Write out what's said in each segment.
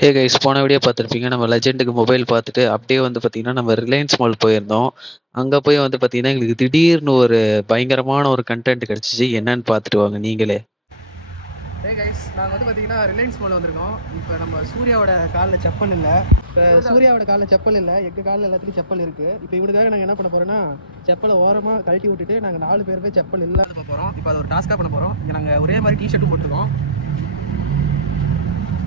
Hey guys, போன video பார்த்துருப்பீங்க. நம்ம லெஜெண்டுக்கு மொபைல் பார்த்துட்டு அப்படியே வந்து பார்த்தீங்கன்னா நம்ம ரிலையன்ஸ் மால் போயிருந்தோம். அங்கே போய் வந்து பார்த்தீங்கன்னா எங்களுக்கு திடீர்னு ஒரு பயங்கரமான ஒரு கண்டென்ட் கிடச்சிச்சு. என்னன்னு பார்த்துட்டு வாங்க நீங்களே. ஹே கைஸ், நாங்கள் வந்து பார்த்தீங்கன்னா ரிலையன்ஸ் மால் வந்திருக்கோம். இப்போ நம்ம சூர்யாவோட காலில் செப்பல் இல்லை. இப்போ சூர்யாவோட காலில் செப்பல் இல்லை, எங்கள் காலில் எல்லாத்துலேயும் செப்பல் இருக்குது. இப்போ இவனுக்காக நாங்கள் என்ன பண்ண போகிறோன்னா, செப்பலை ஓரமாக கழட்டி விட்டுட்டு நாங்கள் 4 பேர் போய் செப்பல் இல்லாத போகிறோம். இப்போ அது ஒரு டாஸ்க்காக பண்ண போகிறோம். இங்கே நாங்கள் ஒரே மாதிரி டிஷர்ட்டும் போட்டுருக்கோம்.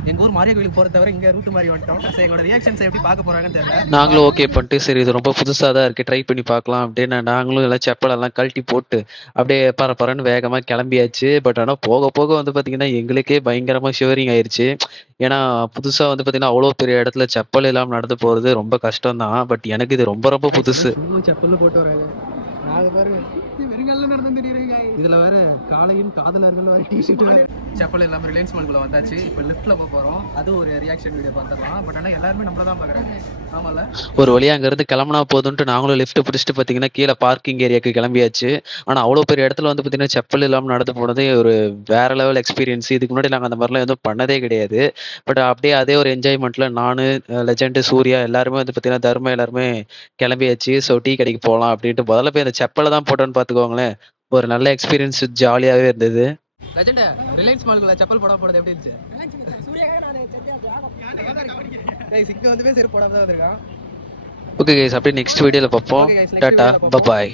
எங்கள் ஊர் மாரியா கோயிலுக்கு போகிற தவிர இங்கே ரூட்டு மாதிரி வந்துட்டோம். ஸோ எங்களோட ரியாக்ஷன்ஸ் எப்படி பார்க்க போகிறாங்கன்னு தெரியல. நாங்களும் ஓகே பண்ணிட்டு சரி இது ரொம்ப புதுசாக தான் இருக்குது, ட்ரை பண்ணி பார்க்கலாம் அப்படின்னு நாங்களும் எல்லாம் செப்பலெல்லாம் கழட்டி போட்டு அப்படியே பரன்னு வேகமாக கிளம்பியாச்சு. பட் ஆனால் போக போக வந்து பார்த்தீங்கன்னா எங்களுக்கே பயங்கரமாக ஷிவரிங் ஆயிடுச்சு. ஏன்னா புதுசாக வந்து பார்த்தீங்கன்னா அவ்வளோ பெரிய இடத்துல செப்பல் இல்லாமல் நடந்து போகிறது ரொம்ப கஷ்டம் தான். பட் எனக்கு இது ரொம்ப ரொம்ப புதுசு. செப்பல் போட்டு வராது நாலு பேர் வெறுங்கால நடந்து தெரியுறீங்க. இதில் வேற காலையும் காதலர்கள் வர டிஷர்ட் செப்பல் இல்லாமல் ரிலையன்ஸ் மால்குள்ளே வந்தாச்சு. இப்போ லிஃப்ட்டில் போக போகிறோம். அது ஒரு ரியாக்ஷன் வீடியோ பார்த்துடலாம். பட் ஆனால் எல்லாருமே நம்மள தான் பார்க்குறாங்க. ஆமாம்ல, ஒரு வழியாக அங்கேருந்து கிளம்புனா போதுன்ட்டு நாங்களும் லிஃப்ட் பிடிச்சிட்டு பார்த்தீங்கன்னா கீழே பார்க்கிங் ஏரியாவுக்கு கிளம்பியாச்சு. ஆனால் அவ்வளோ பெரிய இடத்துல வந்து பார்த்தீங்கன்னா செப்பல் இல்லாமல் நடந்து போனதே ஒரு வேற லெவல் எக்ஸ்பீரியன்ஸ். இதுக்கு முன்னாடி நாங்கள் அந்த மாதிரிலாம் எதுவும் பண்ணதே கிடையாது. பட் அப்படியே அதே ஒரு என்ஜாய்மெண்ட்டில் நான், லெஜெண்டு, சூர்யா எல்லாருமே வந்து பார்த்தீங்கன்னா தர்மா எல்லாருமே கிளம்பியாச்சு. ஸோ டீ கடைக்கு போகலாம் அப்படின்ட்டு முதல்ல போய் அந்த செப்பலை தான் போட்டோன்னு பார்த்துக்கோங்களேன். ஒரு நல்ல எக்ஸ்பீரியன்ஸ், ஜாலியாகவே இருந்தது. லெஜெண்ட் ரிலையன்ஸ் மால்குள்ள செப்பல் போடுறது எப்படி இருந்துச்சு? சிக்க வந்து செருப்பு போடாம தான் வந்திருக்கான். ஓகே கைஸ், அப்படியே நெக்ஸ்ட் வீடியோவில் பார்ப்போம். டாடா, பபாய்.